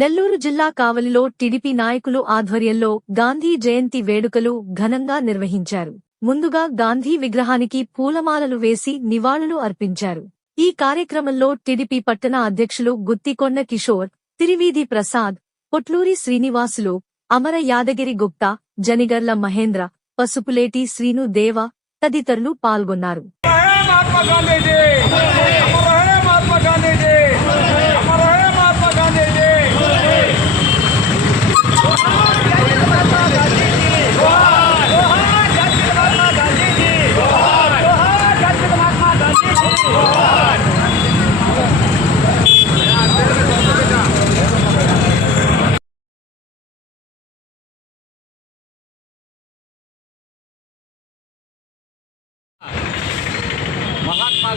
నెల్లూరు జిల్లా కావలిలో టీడీపీ నాయకులు ఆధ్వర్యంలో గాంధీ జయంతి వేడుకలు ఘనంగా నిర్వహించారు. ముందుగా గాంధీ విగ్రహానికి పూలమాలలు వేసి నివాళులు అర్పించారు. ఈ కార్యక్రమంలో టీడీపీ పట్టణ అధ్యక్షులు గుత్తికొండ కిషోర్ తిరివీధి ప్రసాద్ పొట్లూరి శ్రీనివాసులు అమర యాదగిరి గుప్తా జనిగర్ల మహేంద్ర పసుపులేటి శ్రీను దేవ తదితరులు పాల్గొన్నారు.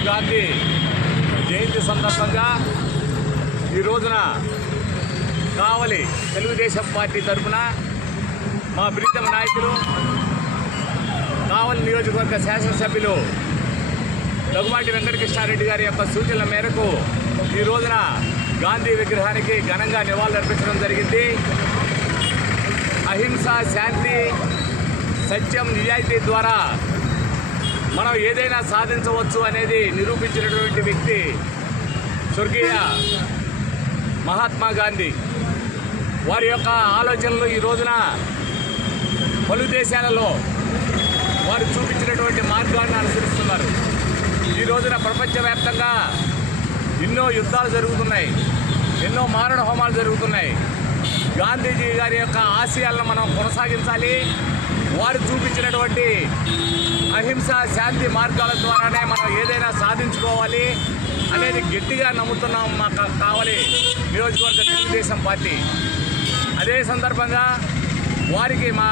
గాంధీ జయంతి సందర్భంగా ఈ రోజున కావలి తెలుగుదేశం పార్టీ తరఫున మా ప్రీతమ నాయకులు కావలి నియోజకవర్గ శాసనసభ్యులు దగ్గుమాటి వెంకటకృష్ణారెడ్డి గారి యొక్క సూచనల మేరకు ఈ రోజున గాంధీ విగ్రహానికి ఘనంగా నివాళులర్పించడం జరిగింది. అహింస శాంతి సత్యం నిజాయితీ ద్వారా మనం ఏదైనా సాధించవచ్చు అనేది నిరూపించినటువంటి వ్యక్తి స్వర్గీయ మహాత్మా గాంధీ. వారి యొక్క ఆలోచనలు ఈ రోజున పలు దేశాలలో వారు చూపించినటువంటి మార్గాన్ని అనుసరిస్తున్నారు. ఈ రోజున ప్రపంచవ్యాప్తంగా ఎన్నో యుద్ధాలు జరుగుతున్నాయి. ఎన్నో మారణ హోమాలు జరుగుతున్నాయి. గాంధీజీ గారి యొక్క ఆశయాలను మనం కొనసాగించాలి. వారు చూపించినటువంటి అహింస శాంతి మార్గాల ద్వారానే మనం ఏదైనా సాధించుకోవాలి అనేది గట్టిగా నమ్ముతున్నాం మాకు కావాలి నియోజకవర్గ తెలుగుదేశం పార్టీ. అదే సందర్భంగా వారికి మా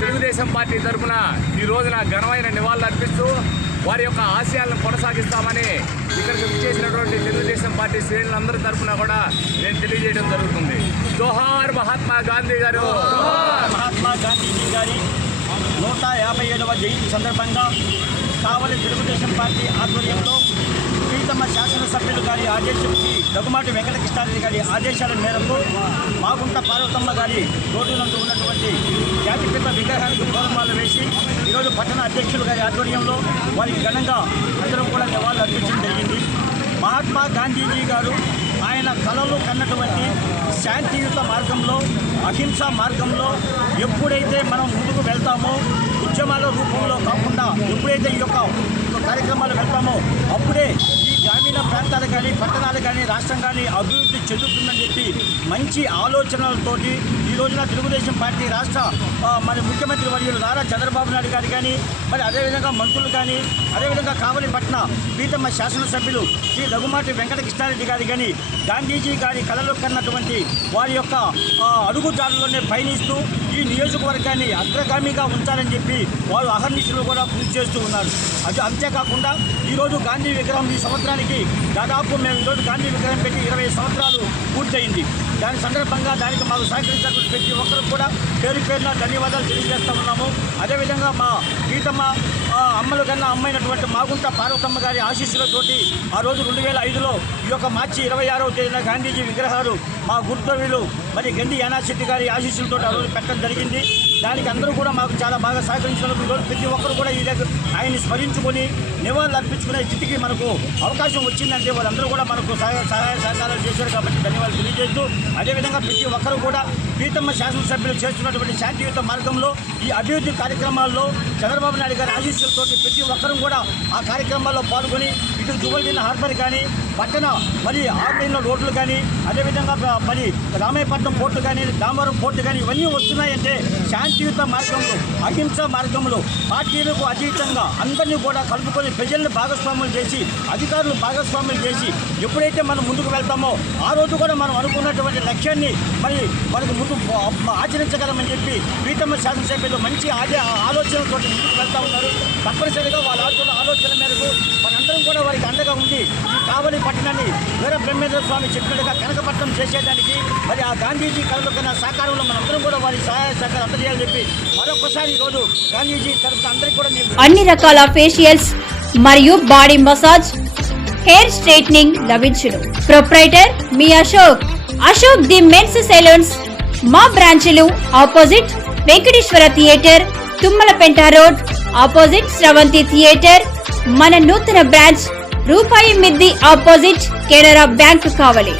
తెలుగుదేశం పార్టీ తరఫున ఈ రోజున ఘనమైన నివాళులు అర్పిస్తూ వారి యొక్క ఆశయాలను కొనసాగిస్తామని ఇక్కడికి చేసినటువంటి తెలుగుదేశం పార్టీ శ్రేణులందరి తరఫున కూడా నేను తెలియజేయడం జరుగుతుంది. జోహార్ మహాత్మా గాంధీ గారు. మహాత్మా గాంధీజీ గారి నూట యాభై ఏడవ జయంతి సందర్భంగా కావలి తెలుగుదేశం పార్టీ ఆధ్వర్యంలో ప్రీతమ శాసనసభ్యులు గారి ఆదేశం దగ్గుమాటి వెంకటకృష్ణారెడ్డి గారి ఆదేశాల మేరకు మాగుంట పార్వతమ్మ గారి రోడ్డు నందు ఉన్నటువంటి జాతిపిత విగ్రహానికి పూలమాలు వేసి ఈరోజు పట్టణ అధ్యక్షులు గారి ఆధ్వర్యంలో వారికి ఘనంగా అందరం కూడా నివాళులు అర్పించడం జరిగింది. మహాత్మా గాంధీజీ గారు ఆయన కళలు కన్నటువంటి శాంతియుత మార్గంలో అహింస మార్గంలో ఎప్పుడైతే మనం ముందుకు వెళ్తామో ఉద్యమాల రూపంలో కాకుండా ఎప్పుడైతే ఈ యొక్క కార్యక్రమాలు వెళ్తామో అప్పుడే ఈ గ్రామీణ ప్రాంతాలు కానీ పట్టణాలు కానీ రాష్ట్రం కానీ అభివృద్ధి చెందుతుందని చెప్పి మంచి ఆలోచనలతోటి ఈ రోజున తెలుగుదేశం పార్టీ రాష్ట్ర మరి ముఖ్యమంత్రి వర్యులు నారా చంద్రబాబు నాయుడు గారు కానీ మరి అదేవిధంగా మంత్రులు కానీ అదేవిధంగా కావలి పట్న ప్రీతమ్మ శాసనసభ్యులు శ్రీ రఘుమాటి వెంకటకృష్ణారెడ్డి గారి కానీ గాంధీజీ గారి కళలు కన్నటువంటి వారి యొక్క అడుగుదారులోనే పయనిస్తూ ఈ నియోజకవర్గాన్ని అగ్రగామిగా ఉంచాలని చెప్పి వారు అహర్నిశలు కూడా కృషి చేస్తూ ఉన్నారు. అది అంతేకాకుండా ఈరోజు గాంధీ విగ్రహం ఈ సంవత్సరానికి దాదాపు మేము ఈరోజు గాంధీ విగ్రహం పెట్టి ఇరవై సంవత్సరాలు పూర్తయింది. దాని సందర్భంగా దానికి మాకు సహకరించినటువంటి ప్రతి ఒక్కరికి కూడా పేరు పేరున ధన్యవాదాలు తెలియజేస్తూ ఉన్నాము. అదేవిధంగా మా గీతమ్మ అమ్మలు కన్నా అమ్మైనటువంటి మాగుంట పార్వతమ్మ గారి ఆశీస్సులతోటి ఆ రోజు రెండు వేల ఐదులో ఈ యొక్క మార్చి ఇరవై ఆరవ తేదీన గాంధీజీ విగ్రహాలు మా గుర్తవ్యులు మరి గండి యానాశెట్టి గారి ఆశీస్సులతో ఆ రోజు పెట్టడం జరిగింది. దానికి అందరూ కూడా మాకు చాలా బాగా సహకరించినందుకు ప్రతి ఒక్కరు కూడా ఈ దగ్గర ఆయన్ని స్మరించుకొని నివాళులు అర్పించుకునే స్థితికి మనకు అవకాశం వచ్చిందంటే వాళ్ళందరూ కూడా మనకు సహాయ సహాయ సహకారాలు చేశారు కాబట్టి ధన్యవాదాలు తెలియజేస్తూ అదేవిధంగా ప్రతి ఒక్కరు కూడా ప్రీతమ్మ శాసనసభ్యులు చేస్తున్నటువంటి శాంతియుత మార్గంలో ఈ అభివృద్ధి కార్యక్రమాల్లో చంద్రబాబు నాయుడు గారి ఆశీస్సులతో ప్రతి ఒక్కరూ కూడా ఆ కార్యక్రమాల్లో పాల్గొని ఇటు జువల్దిన హార్బర్ కానీ పట్టణ మరి ఆర్లైన్ల రోడ్లు కానీ అదేవిధంగా మరి రామాయపట్నం పోర్టు కానీ దామవరం పోర్టు కానీ ఇవన్నీ వస్తున్నాయంటే శాంతియుత మార్గంలో అహింస మార్గంలో పార్టీలకు అతీతంగా అందరినీ కూడా కలుపుకొని ప్రజలను భాగస్వాములు చేసి అధికారులు భాగస్వాములు చేసి ఎప్పుడైతే మనం ముందుకు వెళ్తామో ఆ రోజు కూడా మనం అనుకున్నటువంటి లక్ష్యాన్ని మరి మనకు ముందు ఆచరించగలమని చెప్పి పీఠమ్మ శాసనసభ్యులు మంచి ఆదే ఆలోచనలతో ముందుకు వెళ్తా ఉన్నారు. తప్పనిసరిగా వాళ్ళ ఆలోచన ఆలోచన మేరకు మనందరం కూడా వారికి అండగా ఉంది ఈ కావలి పట్టణాన్ని వీర బ్రహ్మేంద్ర స్వామి చెప్పినట్టుగా కనకపట్నం చేసేదానికి మరి ఆ గాంధీజీ కళలు కన్నా సహకారంలో మనందరం కూడా వారి సహాయ సహకారం అందజేయాలని చెప్పి మరొకసారి ఈరోజు గాంధీజీ తరఫున అందరికీ కూడా అన్ని రకాల ఫేషియల్స్ మరియు బాడీ మసాజ్ హెయిర్ స్ట్రైట్నింగ్ లభించును. Proprietor me Ashok. Ashok the men's salons మా బ్రాంచ్లు opposite Venkateswara theatre Tummalapenta road. Opposite Sravanthi theatre. మన నూతన బ్రాంచ్ రూపాయి మిద్ది ఆపోజిట్ కెనరా బ్యాంక్ కావలి.